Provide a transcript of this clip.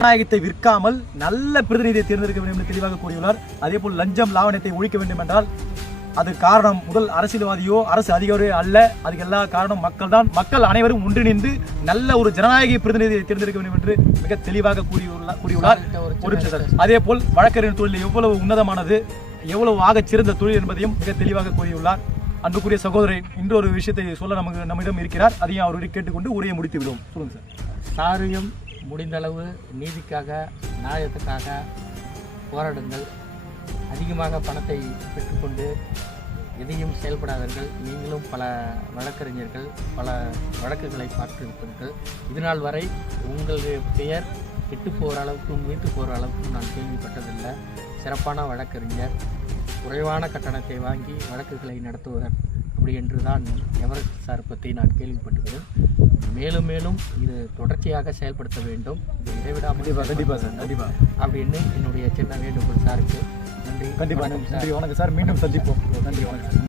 ஜனநாயகத்தை விற்காமல் நல்ல பிரதிநிதியை தேர்ந்தெடுக்க வேண்டும் என்று தெளிவாக கூறியுள்ளார். அதேபோல் லஞ்சம் லாவணத்தை ஒழிக்க வேண்டும் என்றால் அது காரணம் முதல் அரசியல்வாதியோ அரசு அதிகாரியோ அல்ல, அதுக்கு எல்லா காரணம் மக்கள் தான். மக்கள் அனைவரும் ஒன்றிணைந்து நல்ல ஒரு ஜனநாயக பிரதிநிதியை தேர்ந்தெடுக்க வேண்டும் என்று மிக தெளிவாக கூறியுள்ளார். அதேபோல் வழக்கறிஞர் தொழில் எவ்வளவு உன்னதமானது, எவ்வளவு ஆகச் சிறந்த தொழில் என்பதையும் மிக தெளிவாக கூறியுள்ளார். அன்புக்குரிய சகோதரன் இன்று ஒரு விஷயத்தை சொல்ல நம்மிடம் இருக்கிறார். அதையும் அவருடைய கேட்டுக்கொண்டு உரையை முடித்து விடுவோம். சொல்லுங்க சார். சாரியம் முடிந்தளவு நீதிக்காக நியாயத்துக்காக போராடுங்கள். அதிகமாக பணத்தை பெற்றுக்கொண்டு எதையும் செயல்படாதீர்கள். நீங்களும் பல வழக்கறிஞர்கள் பல வழக்குகளை பார்த்திருப்பீர்கள். இதனால் வரை உங்களுடைய பெயர் கெட்டு போகிற அளவுக்கும் வீட்டு போகிற அளவுக்கும் நான் கேள்விப்பட்டதில்லை. சிறப்பான வழக்கறிஞர், குறைவான கட்டணத்தை வாங்கி வழக்குகளை நடத்துவதர் அப்படி என்று தான் எவரெஸ்ட் சார் பற்றி நான் கேள்விப்பட்டுகிறேன். மேலும் மேலும் இது தொடர்ச்சியாக செயல்படுத்த வேண்டும். இது இடைவிடாமல் அப்படின்னு என்னுடைய சின்ன வேண்டுகோள் சாருக்கு. நன்றி. கண்டிப்பாக நன்றி. வணக்கம் சார். மீண்டும் சந்திப்போம். நன்றி. வணக்கம்.